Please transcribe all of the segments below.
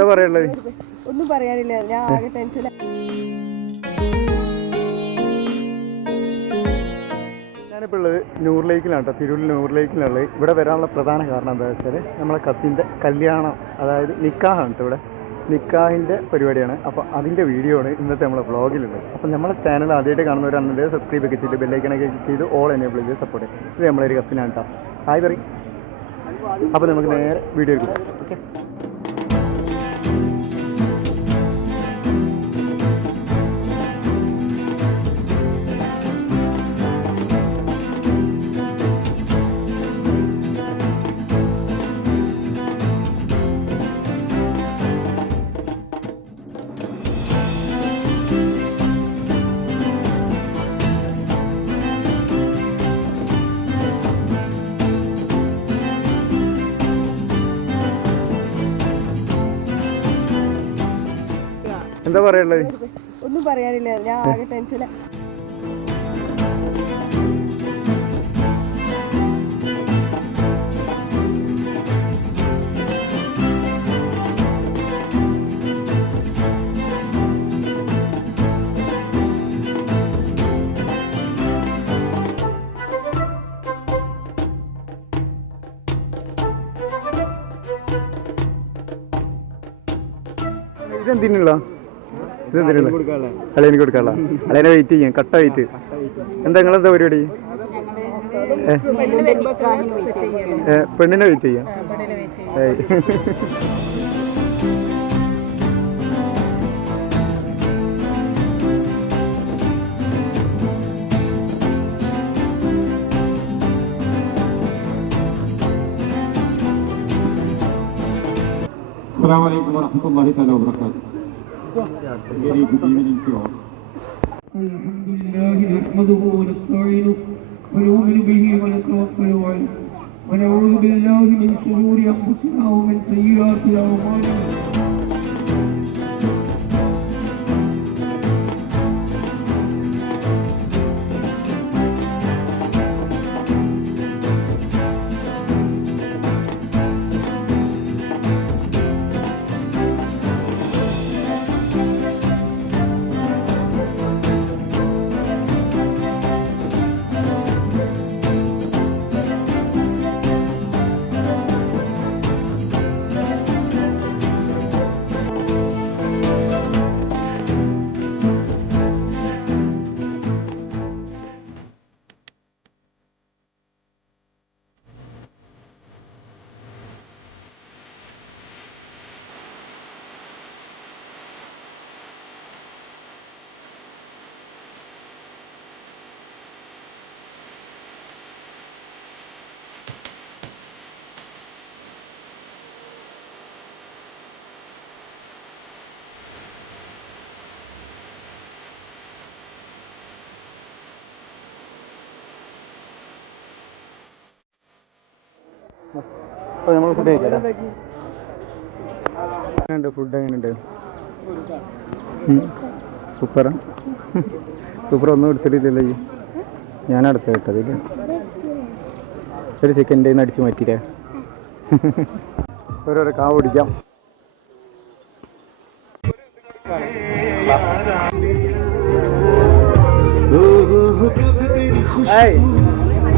എന്താ പറയാനുള്ളത്? ഒന്നും പറയാനില്ല, ഞാൻ ആകെ ടെൻഷൻ. ഞാനിപ്പോൾ ഉള്ളത് നൂർ ലേക്കിലാണ് കേട്ടോ, തിരൂരിൽ നൂർ ലേക്കിലുള്ളത്. ഇവിടെ വരാനുള്ള പ്രധാന കാരണം എന്താ വെച്ചാൽ നമ്മളെ കസിൻ്റെ കല്യാണം, അതായത് നിക്കാഹാണ് കേട്ടോ. ഇവിടെ നിക്കാഹിൻ്റെ പരിപാടിയാണ്. അപ്പോൾ അതിൻ്റെ വീഡിയോ ആണ് ഇന്നത്തെ നമ്മളെ വ്ളോഗിലുള്ളത്. അപ്പോൾ നമ്മളെ ചാനൽ ആദ്യമായിട്ട് കാണുന്നവരാണെന്നുണ്ടെങ്കിൽ സബ്സ്ക്രൈബ് ഒക്കെ ചെയ്ത് ബെല്ലൈക്കണൊക്കെ ക്ലിക്ക് ചെയ്ത് ഓൾ എനേബിൾ ചെയ്ത് സപ്പോർട്ട് ചെയ്യും. ഇത് നമ്മളൊരു കസിനാണ് കേട്ടോ. ഹായ് പറയും. അപ്പോൾ നമുക്ക് നേരെ വീഡിയോ എടുക്കും. ഓക്കെ, എന്താ പറയാനുള്ളത്? ഒന്നും പറയാനില്ല, ഞാൻ ആകെ ടെൻഷൻ. ഇതെന്തിനുള്ള അളേന് കൊടുക്കാനുള്ള അളേനെ വെയിറ്റ് ചെയ്യാം, കട്ട വെയിറ്റ്. എന്താ നിങ്ങളെന്താ പരിപാടി? പെണ്ണിനെ വെയിറ്റ് ചെയ്യാം. السلام عليكم ورحمة الله تعالى وبركاته. Very good evening to all. الحمد لله نحمده ونستعينه ونؤمن به ونتوكل عليه ونعوذ بالله من شرور أنفسنا ومن سيئات أعمالنا. അപ്പോൾ നമ്മൾ ഫുഡ് കഴിക്കാം. എങ്ങനെയുണ്ട് ഫുഡ്? എങ്ങനെയുണ്ട്? സൂപ്പറാ. സൂപ്പർ ഒന്നും എടുത്തിട്ടില്ലല്ലോ ഈ? ഞാനടുത്ത് കേട്ടതില്ല. ഒരു സെക്കൻഡ് നിന്ന് അടിച്ച് മാറ്റിയില്ലേ? ഓരോരോ കാവ് പിടിക്കാം.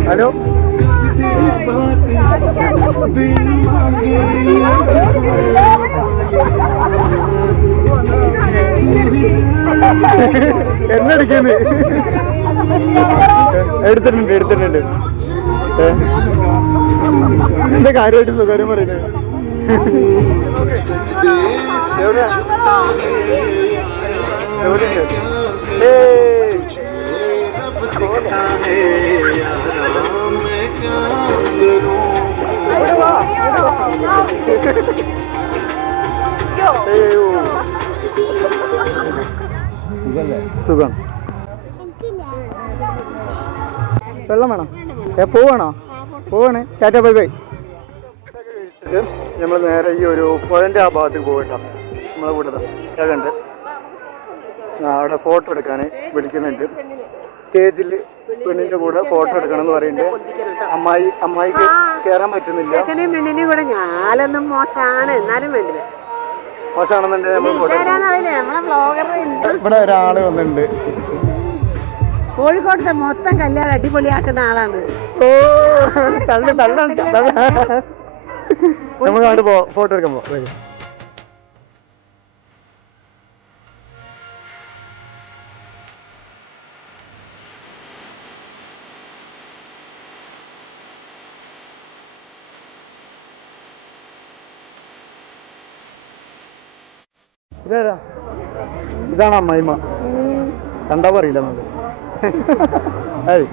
ഹലോ, എന്നെടുക്കുന്നു. എടുത്തിട്ടുണ്ട്. എന്റെ കാര്യമായിട്ട് സ്വകാര്യം പറയുന്നത്. സുഖം. വെള്ളം വേണം? പോവാണോ? പോവാണ്. Tata bye bye. നമ്മൾ നേരെ ഈ ഒരു പുഴൻ്റെ ആ ഭാഗത്തേക്ക് പോകട്ടോ. നമ്മളെ കൂടെ കണ്ട് അവിടെ ഫോട്ടോ എടുക്കാൻ വിളിക്കുന്നുണ്ട്. സ്റ്റേജിൽ പെണ്ണിന്റെ കൂടെ ഫോട്ടോ എടുക്കണം എന്ന് പറയുന്നുണ്ട്. അമ്മായിക്ക് കയറാൻ പറ്റുന്നില്ല. പെണ്ണിന്റെ കൂടെ ഞാനൊന്നും മോശമാണ്, എന്നാലും വേണ്ടില്ല. മോശമാണെന്നുണ്ടെങ്കിൽ നമ്മൾ ഫോട്ടോ നമ്മളെ ബ്ലോഗർ ഇവിടെ ഒരാൾ വന്നിട്ടുണ്ട്. കോഴിക്കോട്ടത്തെ മൊത്തം കല്യാണം അടിപൊളിയാക്കുന്ന ആളാണ്. ഓ നമുക്ക് അങ്ങോട്ട് ഫോട്ടോ എടുക്കാൻ പോവാം. ഇതാണ് അമ്മായിമ്മ, കണ്ടാ പറയില്ല നമുക്ക്. ഏയ്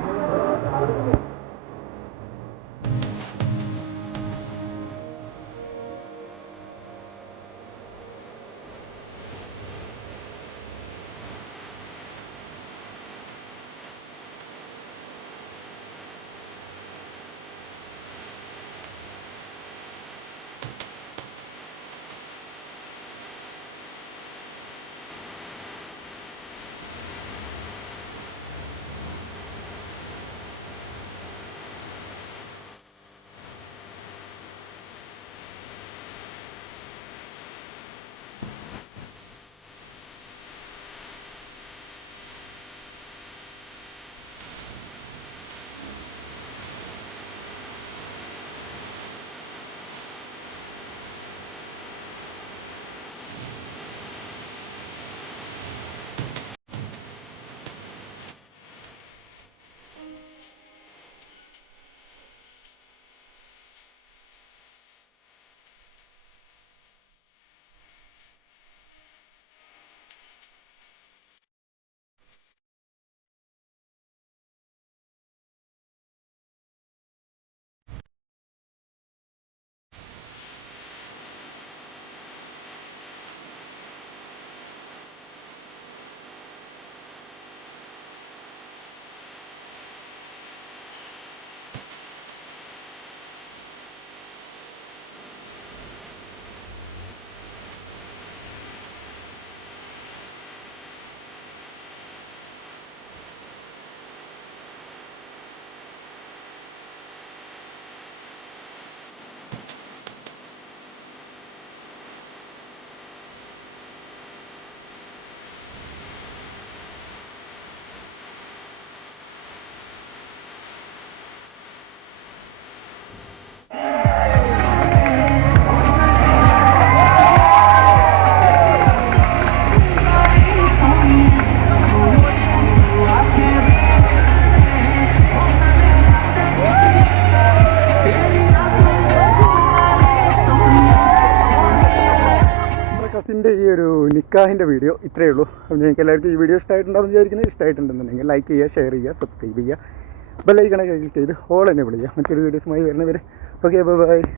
കസിൻ്റെ ഈ ഒരു നിക്കാഹിൻ്റെ വീഡിയോ ഇത്രയേ ഉള്ളൂ. അപ്പോൾ നിങ്ങൾക്ക് എല്ലാവർക്കും ഈ വീഡിയോ ഇഷ്ടമായിട്ടുണ്ടാകുമെന്ന് വിചാരിക്കുന്നത്. ഇഷ്ടമായിട്ടുണ്ടെന്നുണ്ടെങ്കിൽ ലൈക്ക് ചെയ്യുക, ഷെയർ ചെയ്യുക, സബ്സ്ക്രൈബ് ചെയ്യുക, ബെല്ലൈക്കണൊക്കെ ക്ലിക്ക് ചെയ്ത് ഓൾ എന്നെ വിളിക്കുക. മറ്റൊരു വീഡിയോസുമായി വരുന്നവരെ ഓക്കെ, ബൈ.